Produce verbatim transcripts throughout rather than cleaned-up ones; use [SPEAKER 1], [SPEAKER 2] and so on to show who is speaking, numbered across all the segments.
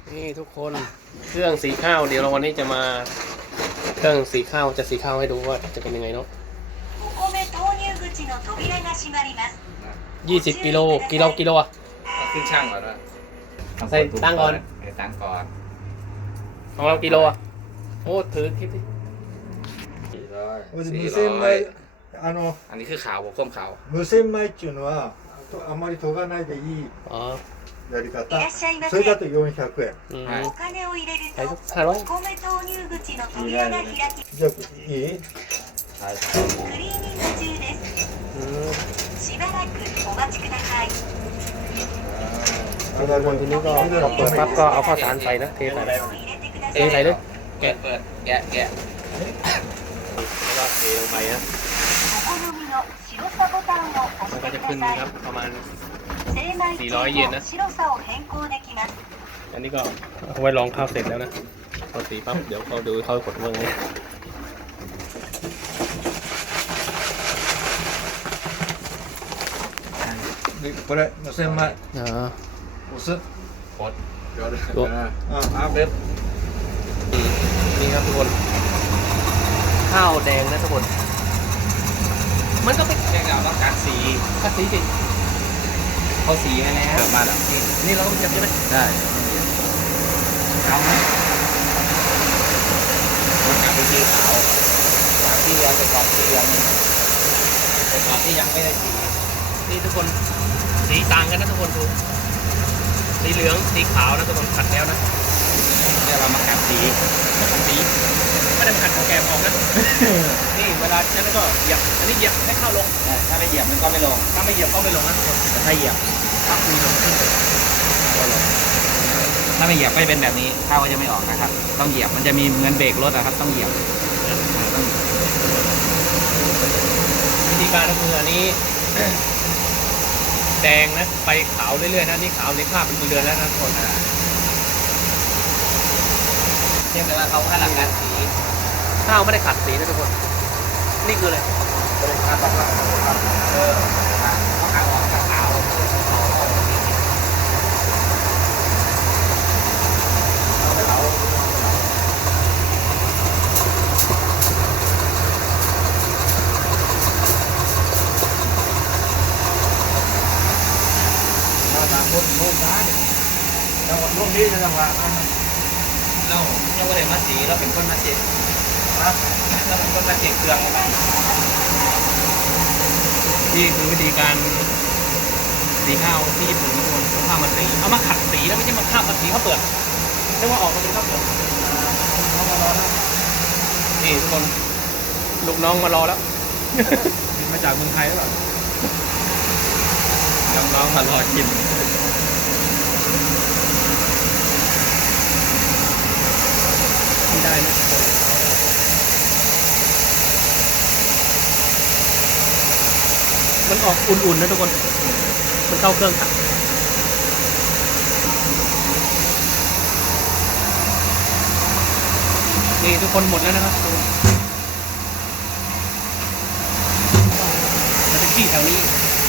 [SPEAKER 1] นี่ทุกคนเครื่องสีข้าวเดี๋ยวเราวันนี้จะมาเครื่องสีข้าวจะสีข้าวให้ดูว่าจะเป็นยังไงเนาะยี่สิบกิโลกิโลกิโลอ่ะ
[SPEAKER 2] ขึ้นช่างก่อนด้วย
[SPEAKER 1] ใส่ตั้งก่อน
[SPEAKER 2] ใส่ตั้งก่อน
[SPEAKER 1] ของเรากิโลอ่ะโอ้ถือคิดดิ
[SPEAKER 2] สี่ร้อย
[SPEAKER 3] 無
[SPEAKER 2] สี่
[SPEAKER 3] 洗
[SPEAKER 2] ร้อย
[SPEAKER 3] 米あの
[SPEAKER 2] อันนี้คือขาวบวกส้มขาว
[SPEAKER 3] 無洗米っていうのはとあまり研がないでいい
[SPEAKER 1] อ๋อ
[SPEAKER 3] やり方それだとよんひゃくえん
[SPEAKER 1] อืม
[SPEAKER 2] はい
[SPEAKER 4] お金を入れる
[SPEAKER 1] ใส่
[SPEAKER 4] と
[SPEAKER 1] ห้าร้อย
[SPEAKER 4] お米投入口の扉が開き
[SPEAKER 3] じゃあいい
[SPEAKER 2] ใช่
[SPEAKER 4] クリーニング中です
[SPEAKER 1] อืม
[SPEAKER 4] しばらくお待ちください
[SPEAKER 3] あ
[SPEAKER 1] คนทีนี้ก็เปิดปั๊บก็เอาข้าวสารใส่นะเทใส่
[SPEAKER 4] お米を入れてくだ
[SPEAKER 1] เท
[SPEAKER 4] さい
[SPEAKER 1] ใส่เลย
[SPEAKER 2] เปิดเปิดแกะแกะ
[SPEAKER 1] แล้วก็เทลงไปนะ
[SPEAKER 4] お好みの白さボタンを
[SPEAKER 1] มัน
[SPEAKER 4] 押
[SPEAKER 1] ก็
[SPEAKER 4] して
[SPEAKER 1] จะ
[SPEAKER 4] く
[SPEAKER 1] ขึ้น
[SPEAKER 4] ださい
[SPEAKER 1] ครับประมาณ
[SPEAKER 4] 精米中の白さを変更できます
[SPEAKER 1] อันนี้ก็เอาไว้ลองข้าวเสร็จแล้วนะพอสีปั๊บเดี๋ยวเขาดูเขากดเมืองเลย
[SPEAKER 3] でこれ無洗米
[SPEAKER 1] อ๋อ
[SPEAKER 3] 押す
[SPEAKER 2] กดเดี๋ยวเดี๋ยว
[SPEAKER 1] ตัว
[SPEAKER 3] あ
[SPEAKER 2] อ้าวเว็บ
[SPEAKER 1] นี่ครับทุกคนข้าวแดงนะทุกคนมันก็เป็น
[SPEAKER 2] เรียกเราต้องการสี
[SPEAKER 1] กะสีสิ
[SPEAKER 2] เขาสีให้แล้วมาแล้ว
[SPEAKER 1] นี่เราก็เตรียมใช่ไหม
[SPEAKER 2] ได้เอาไหมต้องการเป็นสีขาวจากที่เหลืองไปกรอบสีเหลืองนี่ไปกรอบที่ยังไม่ได้สี
[SPEAKER 1] นี่ทุกคนสีต่างกันนะทุกคนดูสีเหลืองสีขาวนะทุกคนขัดแล้วนะ
[SPEAKER 2] เรียกเรามากัดสี
[SPEAKER 1] ไม่ขัดสีไม่ได้มาขัดของแกมออกนะนี่เวลาฉันก็เหยียบอันนี้เหยียบให้ข้าวลง
[SPEAKER 2] ถ้าไม่เหยียบมันก็ไม่ลง
[SPEAKER 1] ถ้าไม่เหยียบก็ไม่ลงนะทุกคน
[SPEAKER 2] แต่ถ้าเหยียบ
[SPEAKER 1] ถ้าคุยลงขึ้นเลย
[SPEAKER 2] ถ้าไม่เหยียบก็จะเป็นแบบนี้ข้าวก็จะไม่ออกนะครับ ต้องเหยียบมันจะมีเหมือนเบรกรถอะครับต้องเหยียบต้อง
[SPEAKER 1] วิธีการก็คืออันนี้ แดงนะไปขาวเรื่อยๆนะนี่ขาวในภาพเป็นมือเรือนแล้วนะทุกคน
[SPEAKER 2] เทียบเลยว่าเขาขนาดการสี
[SPEAKER 1] ข้าวไม่ได้ขัดสีนะทุกคนนี่คืออะไร
[SPEAKER 2] เออเขาขาออกขาขาวเอาไปเผาเราตามคนโน้มร้ายจังหวัดร่วมนี้จังหวัดเราเนี่ยว่าเลยมาสีเราเป็นคนมาเจ็บนะเราเป็นคนมาเจ็บเครื่อง
[SPEAKER 1] นี่คือวิธีการสีข้าวที่ญี่ปุ่นทุกคนเอาข้าวมาสีเอามาขัดสีแล้วไม่ใช่มาข้าวมาสีข้าวเปลือกเรียกว่าออกมาเป็นข้าวเปลือกนี่ทุกคนลูกน้องมารอแล้ว มาจากเมืองไทยหรือเปล่าน้องๆมารอกินไม่ได้นะทุกคนมันออกอุ่นๆนะทุกคน มันเข้าเครื่องขัดนี่ทุกคนหมดแล้วนะครับมันเป็นที่แถวนี้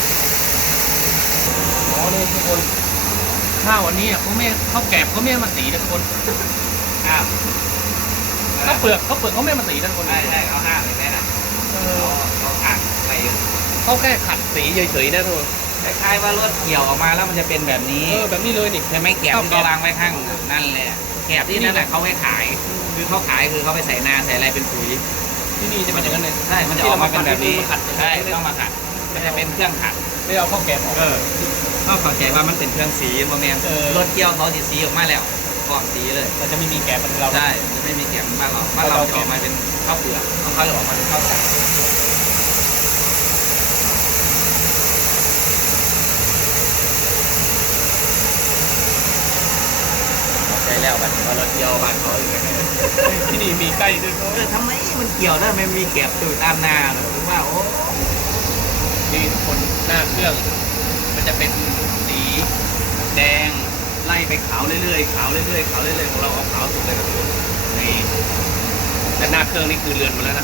[SPEAKER 1] อ๋อนี่ทุกคน ข้าวอันนี้เขาไม่เขาแกบเขาไม่มาสีนะทุกคน
[SPEAKER 2] อ้าว
[SPEAKER 1] เขาเปลือกเขาเปลือกเขาไม่มาสีนะทุกคน
[SPEAKER 2] ได้ได้เอาห้าเลยได้นะ
[SPEAKER 1] เอ
[SPEAKER 2] เอา
[SPEAKER 1] อ
[SPEAKER 2] เอาอ่างไป
[SPEAKER 1] เขาแค่ขัดสีเฉยๆนะทุกคน
[SPEAKER 2] คล้ายๆว่ารถเกี่ยวออกมาแล้วมันจะเป็นแบบนี้
[SPEAKER 1] เออแบบนี้เลยนี่
[SPEAKER 2] ใช่ไหมแกบที่เขาวางไว้ข้างนั่นแหละแกบที่นั่นแหละเขาให้ขาย คือเขาขายคือเขาไปใส่นาใส่อะไรเป็นปุ๋ย
[SPEAKER 1] ที่นี่จะเป็นอย่างนั้นเลย
[SPEAKER 2] ใช่มันจะออกมาเป็นแบบนี้
[SPEAKER 1] ที่เรามาขัด
[SPEAKER 2] ใช่ต้องมาขัดมันจะเป็นเครื่องขัด
[SPEAKER 1] ไม่เอาเข้าแกบออก
[SPEAKER 2] เออก็เข้าใจว่ามันเป็นเครื่องสีโมเมนต์
[SPEAKER 1] เออ
[SPEAKER 2] รถเกี่ยวเขาสีสีออกมาแล้วกรอบสีเลย
[SPEAKER 1] มันจะไม่มีแกบเหมือนเรา
[SPEAKER 2] ใช่มันจะไม่มีแกบบ้านเราบ้านเราจะออกมาเป็นข้าวเปลือกของเขาจะออกมาเป็นข้าวสารใจแล้วบัดนี้ว่ารถเกี่ยวบ้านเขาอยู่ไง
[SPEAKER 1] ที่นี่มีใกล้ด้วย
[SPEAKER 2] เออทำไมมันเกี่ยวได้ไม่มีแกบตูดตามนาเหรอผมว่าโอ้
[SPEAKER 1] นี่ทุกคนหน้าเครื่อง มันจะเป็นสีแดงไล่ไปขาวเรื่อยๆขาวเรื่อยๆขาวเรื่อยๆของเราเอาขาวสุดเลยนะทุกคนนี่แต่หน้าเครื่องนี่คือเรือนหมาแล้วนะ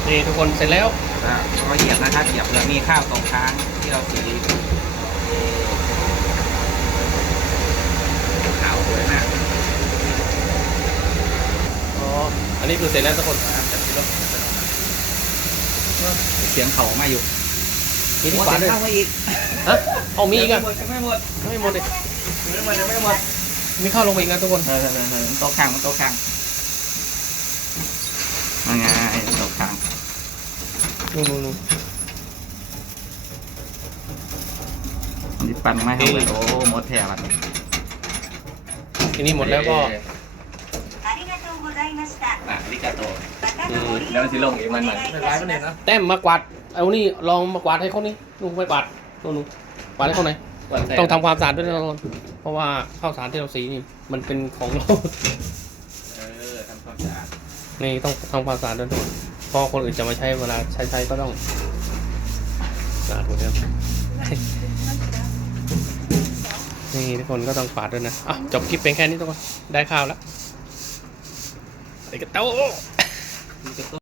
[SPEAKER 1] นี่ทุกคนเสร็จแล้ว
[SPEAKER 2] อ่ะก็เหยียบนะครับเหยียบแล้วมีข้าวตรงค้างที่เราสีขาวสวยมาก
[SPEAKER 1] อ๋ออันนี้คือเสร็จแล้วทุกคน
[SPEAKER 2] เสียงเขามาอยู่
[SPEAKER 1] มีที่ขวาด้วย
[SPEAKER 2] เข้ามาอีก
[SPEAKER 1] ฮะเอามีอีกอ่ะ
[SPEAKER 2] ยังไม่หมด
[SPEAKER 1] ไม่หมดเลย
[SPEAKER 2] ยังไม่หมดยังไม่หมด
[SPEAKER 1] มีข้าวลงไปอีกนะทุกคน
[SPEAKER 2] เออเออเออเออโต๊ะข้างมันโต๊ะข้างมันไงโต๊ะข้าง
[SPEAKER 1] นู่นนู่นนู่น
[SPEAKER 2] นี่ปั่นไม่ให้เลยโอ้หมดแถวอ่ะ
[SPEAKER 1] ทีนี้หมดแล้วก็
[SPEAKER 4] ありがとうございました
[SPEAKER 2] อ่ะลิกาโต
[SPEAKER 4] またのご利用
[SPEAKER 2] เดี๋ยวสิลงอีกมันมัน
[SPEAKER 4] お願いいたします
[SPEAKER 1] แต้มมากวาดเอานี่ลองมากวาดให้เขานี่นู่นไปกวาดนู่นนู่นกวาดให้เขาหน่อยต้องทำความสะอาดด้วยนะทุกคนเพราะว่าข้าวสารที่เราสีนี่มันเป็นของเรา
[SPEAKER 2] เออทำความสะอาด
[SPEAKER 1] นี่ต้องทำความสะอาดด้วยทุกคนเพราะคนอื่นจะมาใช้เวลาใช้ใช้ก็ต้องสะอาดเหมือนเดิมนี่ทุกคนก็ต้องปาดด้วยนะอ่ะจบคลิปเป็นแค่นี้ทุกคนได้ข้าวแล้วไอ้กระโต้